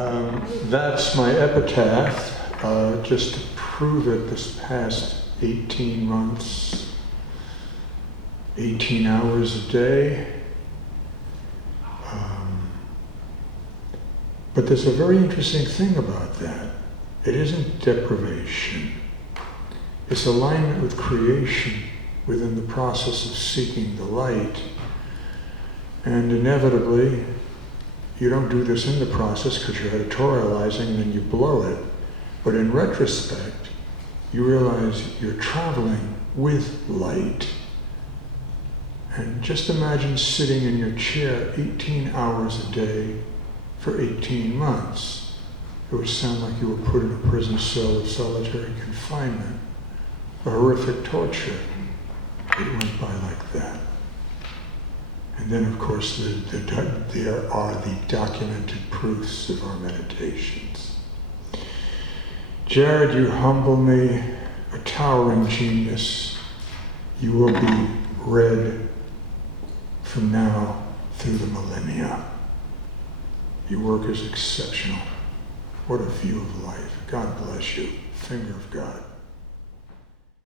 That's my epitaph, just to prove it this past 18 months, 18 hours a day. But there's a very interesting thing about that. It isn't deprivation. It's alignment with creation within the process of seeking the light. And inevitably, you don't do this in the process because you're editorializing and then you blow it. But in retrospect, you realize you're traveling with light. And just imagine sitting in your chair 18 hours a day for 18 months. It would sound like you were put in a prison cell of solitary confinement, a horrific torture. It went by like that. And then, of course, there are the documented proofs of our meditations. Jared, you humble me, a towering genius. You will be read from now through the millennia. Your work is exceptional. What a view of life. God bless you. Finger of God.